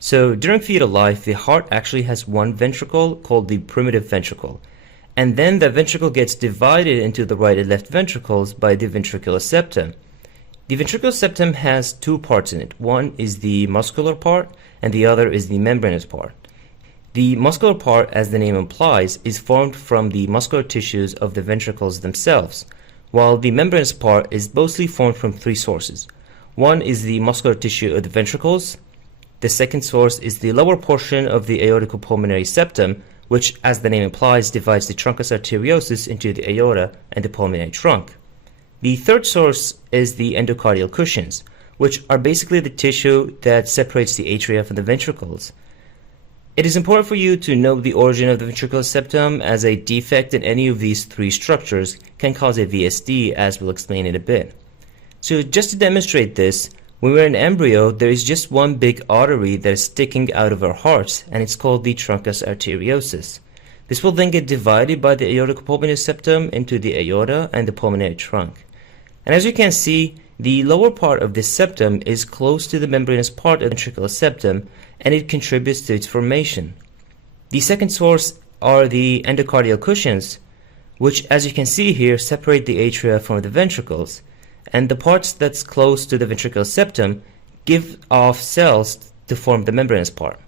So during fetal life, the heart actually has one ventricle called the primitive ventricle. And then the ventricle gets divided into the right and left ventricles by the ventricular septum. The ventricular septum has two parts in it. One is the muscular part and the other is the membranous part. The muscular part, as the name implies, is formed from the muscular tissues of the ventricles themselves, while the membranous part is mostly formed from three sources. One is the muscular tissue of the ventricles. The second source is the lower portion of the aorticopulmonary septum, which, as the name implies, divides the truncus arteriosus into the aorta and the pulmonary trunk. The third source is the endocardial cushions, which are basically the tissue that separates the atria from the ventricles. It is important for you to know the origin of the ventricular septum, as a defect in any of these three structures can cause a VSD, as we'll explain in a bit. So just to demonstrate this, when we're in embryo, there is just one big artery that is sticking out of our hearts, and it's called the truncus arteriosus. This will then get divided by the aorticopulmonary septum into the aorta and the pulmonary trunk. And as you can see, the lower part of this septum is close to the membranous part of the ventricular septum, and it contributes to its formation. The second source are the endocardial cushions, which, as you can see here, separate the atria from the ventricles, and the parts that's close to the ventricular septum give off cells to form the membranous part.